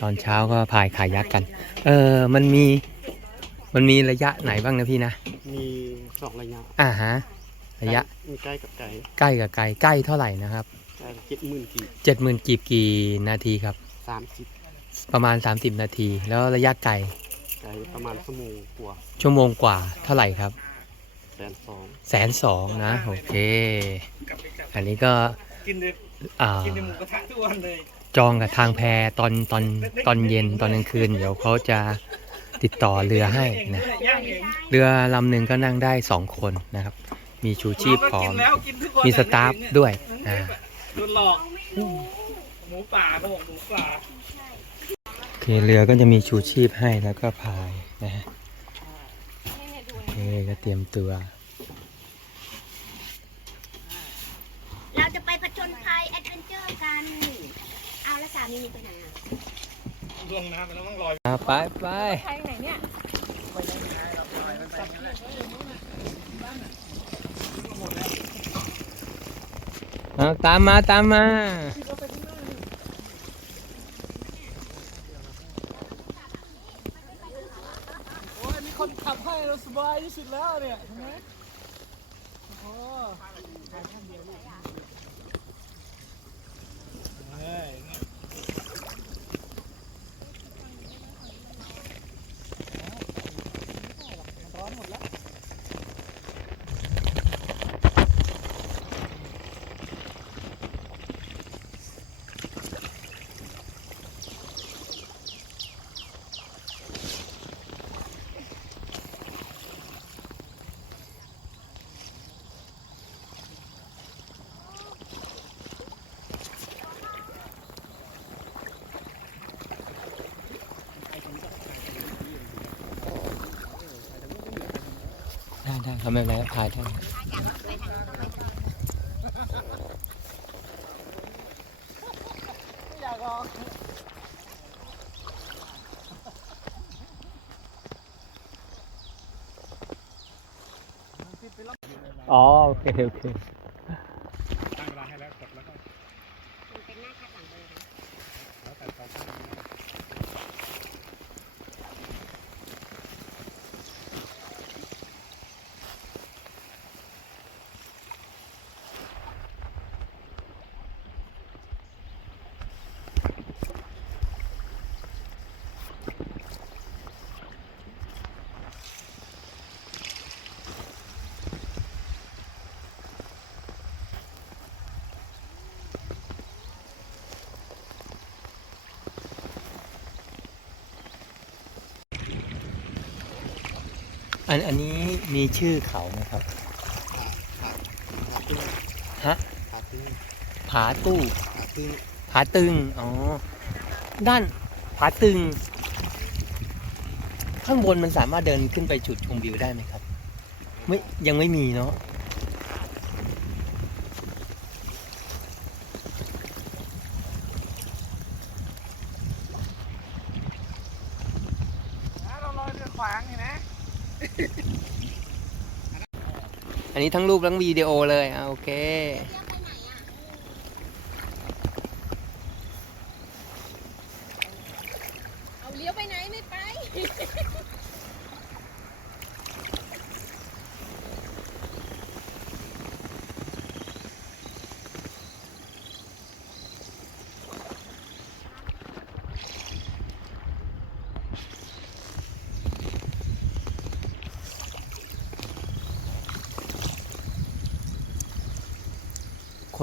ตอนเช้าก็พายขายักกัน เออ มันมี มันมีระยะไหนบ้างนะพี่นะ มีสองระยะอ่าฮะ ระยะมีใกล้กับไกลใกล้กับไกลใกล้เท่าไหร่นะครับใกล้เจ็ดหมื่นกีบเจ็ดหมื่นกีบกี่นาทีครับ สามสิบประมาณ 30 นาที แล้วระยะไกลไกลประมาณชั่วโมงกว่าชั่วโมงกว่าเท่าไหร่ครับแสนสองแสนสองนะ โอเค อันนี้ก็กินเลยอ่า กินในหมูกระทะทุกวันเลย จองกับทางแพตอนตอนตอนเย็นตอนกลางคืน เดี๋ยวเขาจะติดต่อเรือให้นะย่างเองเรือลำหนึ่งก็นั่งได้สองคนนะครับ มีชูชีพพร้อกิมนแล้วกินทุกวันมีสตาฟด้วยอ่าโดนหลอกหมูป่าเขาบอกหมูป่าโอเคเรือก็จะมีชูชีพให้แล้วก็พายนะฮะโอเคก็เตรียมตัว เราจะไปผจญภัยแอดเวนเจอร์กัน เอาแล้วสามีมีไปไหนอะลงน้ำไปแล้วต้องลอยอะไปไปไปไหนเนี่ยเอาตามมาตามมาโอ้ยมีคนขับให้เราสบายที่สุดแล้วเนี่ยใช่ไหมโอ้เฮ้ ยได้ได้เขาไม่เป็นไรพายได้อยานอ๋อ โอเค โอเค ตั้งเวลาให้แล้วกดแล้วก็ มันเป็นหน้าคัดหลังเลยนะ แล้วแต่เขาตั้ง อันอันนี้มีชื่อเขาไหมครับผาตึงฮะ ผาตึงผาตู้ ผาตึงผาตึง อ๋อ ด้านผาตึง ข้างบนมันสามารถเดินขึ้นไปจุดชมวิวได้ไหมครับ ไม่ยังไม่มีเนาะ เราลอยเรือขวางนี่นะ อั นนี้ทั้งรูปทั้งวิดีโอเลยอะโอเค เอาเลี้ยวไปไหนไม่ไป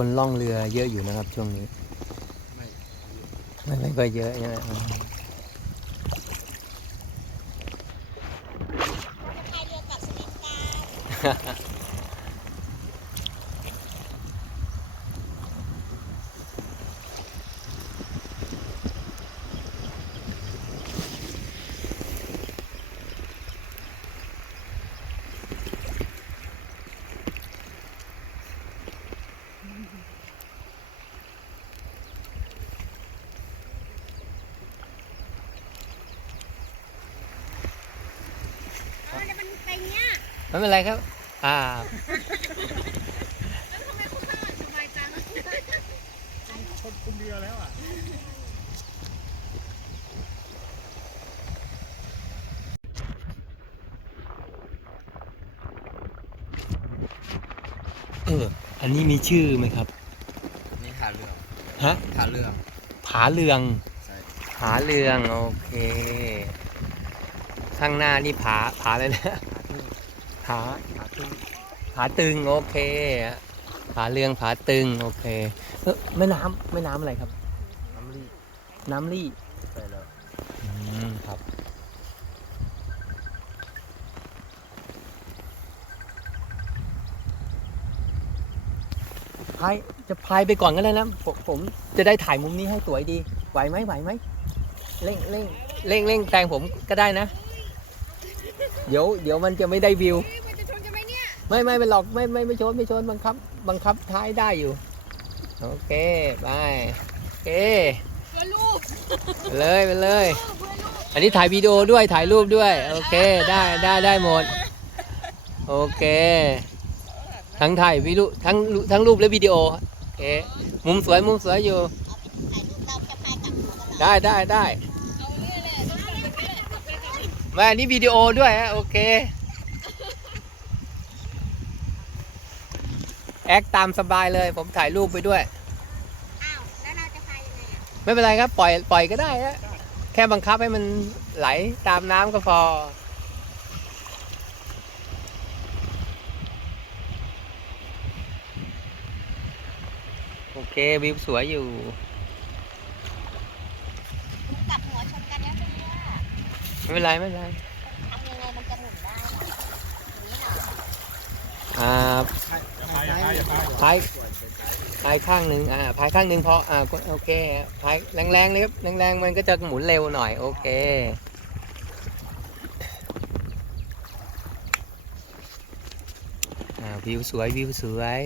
คนล่องเรือเยอะอยู่นะครับ ช่วงนี้ ไม่ไม่ก็เยอะนะอืมพายเรือกับสลิงกันเอา ไม่เป็นไรครับ อ่าชนคุมเรือแล้วอะเออ อันนี้มีชื่อไหมครับ นี่หาเรืองฮะผาเรืองผาเรืองผาเรือง โอเค ข้างหน้านี่ผาผาเลยนะ ผาหาตึ้งผาตึงโอเคผาเรืองผาตึงโอเคเออแม่น้ำแม่น้ำอะไรครับ น้ำรีน้ำลี่ใช่แล้วอืมครับ พายจะพายไปก่อนก็ได้นะผมผมจะได้ถ่ายมุมนี้ให้สวยดี ไหวไหมไหวไหมเร่งเร่งเร่งเร่งแซงผมก็ได้นะ เดี๋ยวเดี๋ยวมันจะไม่ได้วิว มันจะชนกันไหมเนี่ยไม่ไม่เป็นหรอกไม่ไม่ไม่ชนไม่ชนบังคับ บังคับท้ายได้อยู่ โอเคไปโอเค เพื่อลูกไปเลยไปเลย เพื่อลูกอันนี้ถ่ายวิดีโอด้วยถ่ายรูปด้วย โอเคได้ได้ได้หมด โอเค ทั้งถ่ายวิดีโอทั้งทั้งรูปและวิดีโอโอเคมุมสวยมุมสวยอยู่ถ่ายรูปเราแค่พายกลับหัวกันเหรอ ได้ได้ได้ แม่อันนี้วิดีโอด้วยฮะโอเค แอคตามสบายเลย ผมถ่ายรูปไปด้วย อ้าว แล้วเราจะพายยังไงอะไม่เป็นไรครับ ปล่อยปล่อยก็ได้ฮะแค่บังคับให้มันไหลตามน้ำก็พอ โอเควิวสวยอยู่ กลับหัวชนกันแล้วเนี่ย ไม่เป็นไรไม่เป็นไรทำยังไงมันจะหมุนได้ล่ะอย่างนี้เหรออ่าพายพายข้างหนึ่งอ่าพายข้างหนึ่งพออ่าก็โอเคพายแรงๆเลยครับแรงๆมันก็จะหมุนเร็วหน่อย โอเคอ่าวิวสวยวิวสวย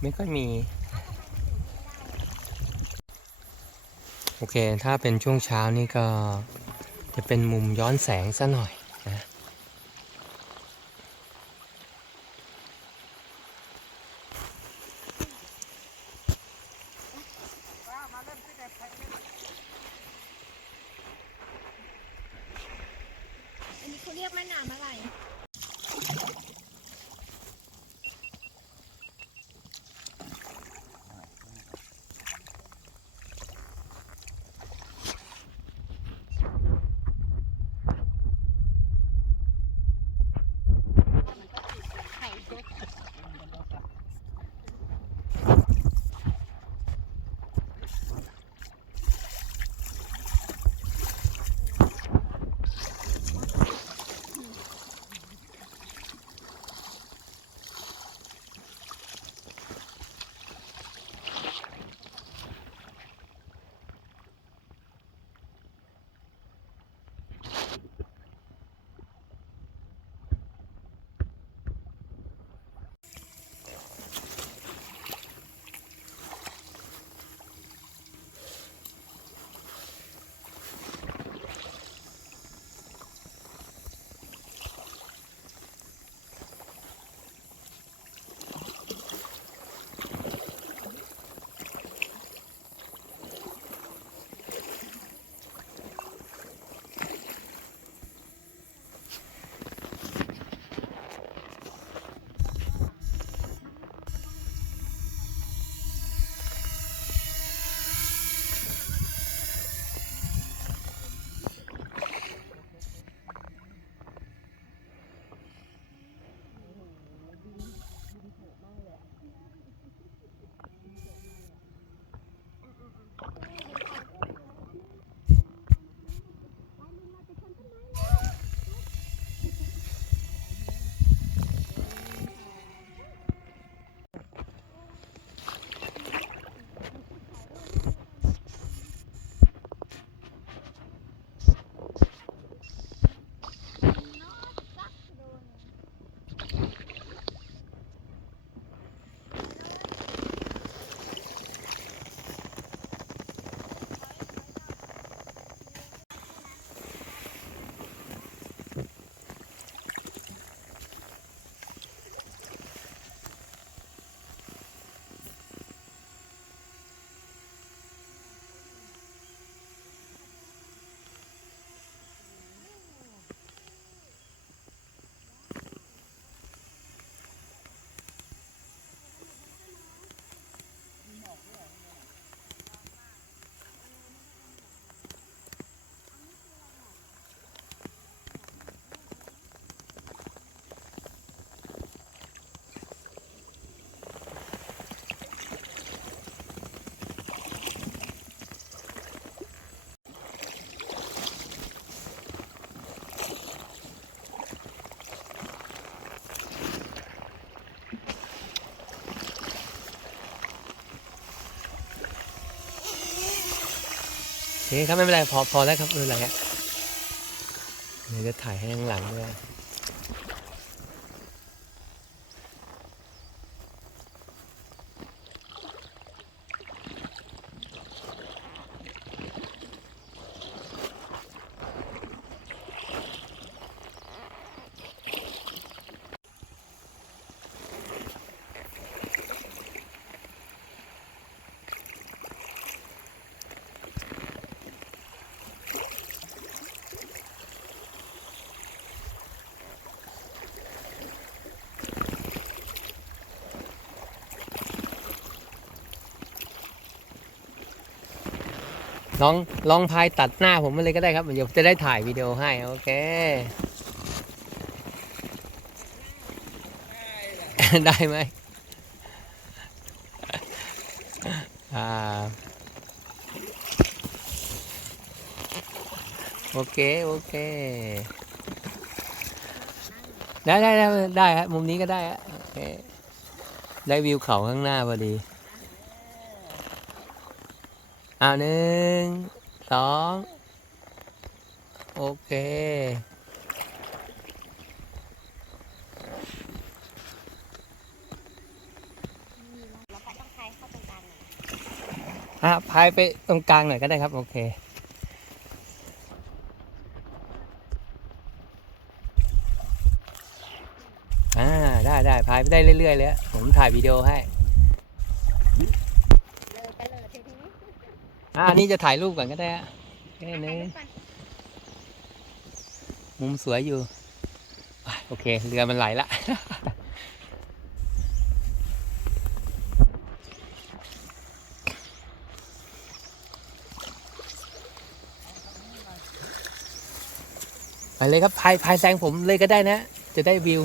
ไม่ค่อยมี โอเค ถ้าเป็นช่วงเช้านี่ก็จะเป็นมุมย้อนแสงซะหน่อย นะครับไม่เป็นไรพอพอแล้วครับไม่เป็นไรฮะเดี๋ยวจะถ่ายให้ข้างหลังด้วย ลองลองพายตัดหน้าผมมาเลยก็ได้ครับเดี๋ยวจะได้ถ่ายวิดีโอให้โอเค ได้ไหมอ่าโอเค โอเค ได้ได้ได้ได้ครับมุมนี้ก็ได้ฮะโอเคได้วิวเขาข้างหน้าพอดี อาหนึ่งสองโอเค แล้วก็ต้องใช้เข้าตรงกลางหน่อยอะพายไปตรงกลางหน่อยก็ได้ครับ โอเค อ่า ได้ได้พายไปได้เรื่อยๆเลยผมถ่ายวิดีโอให้ เลยไปเลยทีนี้ อ่านี่จะถ่ายรูปก่อนก็ได้ฮะโอเคหนึงก่มุมสวยอยู่ โอเค เรือมันไหลละ ไปเลยครับพายพายแซงผมเลยก็ได้นะ จะได้วิว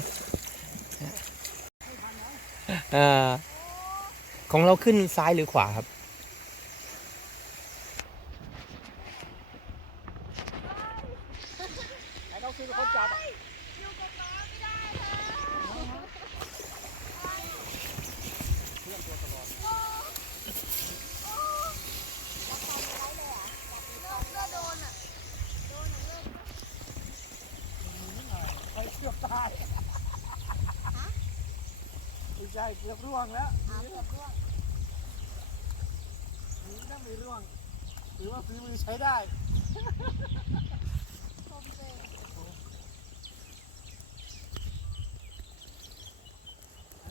ของเราขึ้นซ้ายหรือขวาครับ ไอ้น้องคือเป็นคนจับอะ ไปเกือบตายไม่ใช่ เกือบร่วงแล้วเอาเกือบร่วงหนีนั่งไม่ร่วงถือว่าฝีมือใช้ได้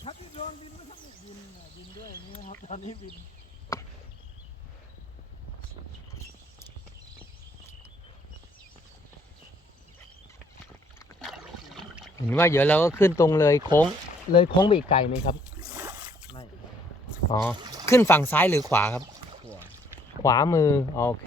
ถ้าที่ร่วงดินไม่ต้องบินบินด้วยนี่นะครับตอนนี้บินเห็นว่าเดี๋ยวเราก็ขึ้นตรงเลยโค้งเลยโค้งไปอีกไกลไหมครับ อ๋อ ขึ้นฝั่งซ้ายหรือขวาครับหัวขวามือ โอเค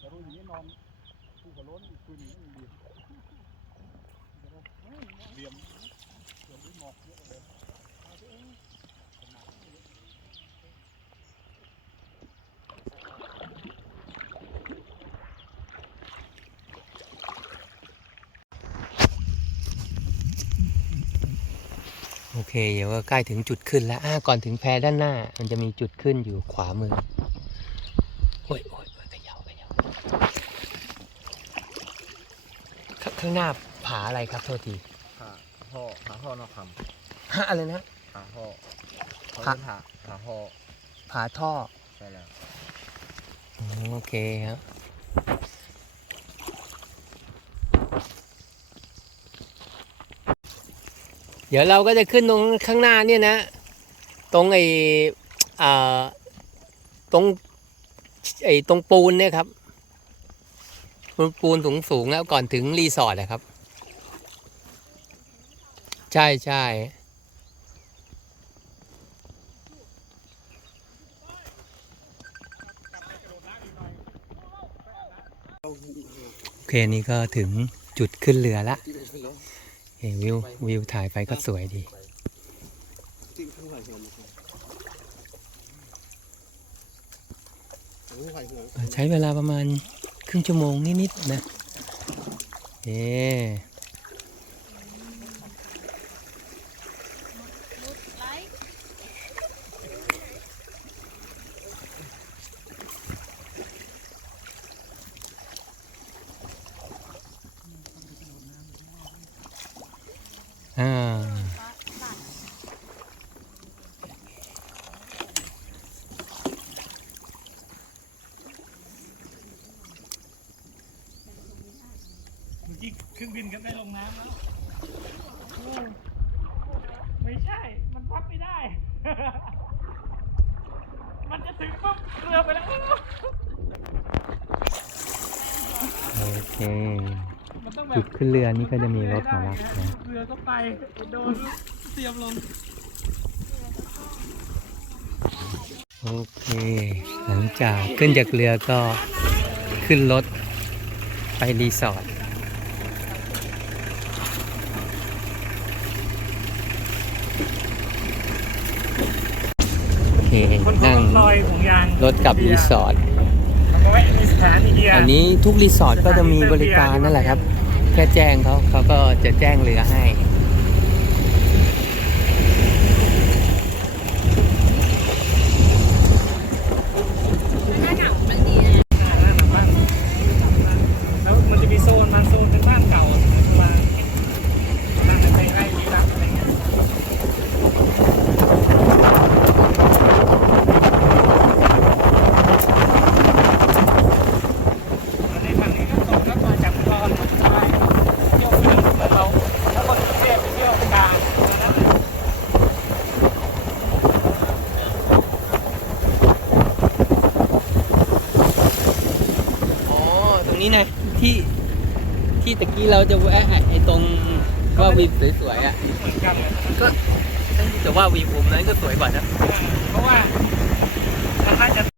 แต่รู้อย่างนี้นอนผู้กับล้นอีกคืนหนึ่งเดียวเดียมเดียมด้วยหมอกเยอะเลย โอเค เดี๋ยวก็ใกล้ถึงจุดขึ้นแล้วอ่าก่อนถึงแพด้านหน้า มันจะมีจุดขึ้นอยู่ขวามือโอ้ยโอ้ยโอ้ยเขย่าเขย่าข้างข้างหน้าผาอะไรครับโทษทีหาห่อหาห่อนอกคฮะอะไรนะำ หาห่อเขาหาเรียกหาหาห่อผาท่อใช่แล้วอ๋อโอเคครับ เดี๋ยวเราก็จะขึ้นตรงข้างหน้าเนี่ยนะ ตรงไอ้อ่าตรงไอ้ตรงปูนเนี่ยครับปูนปูนสูงสูงๆแล้วก่อนถึงรีสอร์ทนะครับ ใช่ใช่ โอเคนี่ก็ถึงจุดขึ้นเรือละเห็นวิววิวถ่ายไปก็สวยดีใช้เวลาประมาณครึ่งชั่วโมงนิดๆนะเอ๊ อ่าเมื่อกี้เครื่องบินก็ได้ลงน้ำแล้วโอ้ไม่ใช่ มันพับไม่ได้ มันจะถึงปุ๊บเรือไปแล้ว โอเค มันต้องแบ จุ บ ด ขึ้นเรือนี่ก็จะมีรถมารับนะ เรือก็ไปโดนเตรียมลงโอเค หลังจากขึ้นจากเรือก็ขึ้นรถไปรีสอร์ทโอเคคนนั่งลอยห่วงยางรถกลับรีสอร์ทมันก็แวะในสถานีเดียอันนี้ทุกรีสอร์ทก็จะมีบริการนั่นแหละครับ แค่แจ้งเขาเขาก็จะแจ้งเรือให้ แล้วมันจะมีโซนมันโซนเป็นบ้านเก่าบ้านบ้านใกล้ๆนี้ละอะไรเงี้ยอันนี้ฝั่งนี้ก็ตกแล้วมาจากอุดรไปเที่ยวฟรีเหมือนเราถ้าคนกรุงเทพไปเที่ยวกลางอันนั้นน่ะ อ๋อ ตรงนี้นะที่ที่ตะกี้ เราจะแวะไอ้ตรงว่าวิวสวยๆอะ เหมือนกันเลยก็แต่ว่าวิวมุมนั้นก็สวยกว่านะ เพราะว่ามันน่าจะ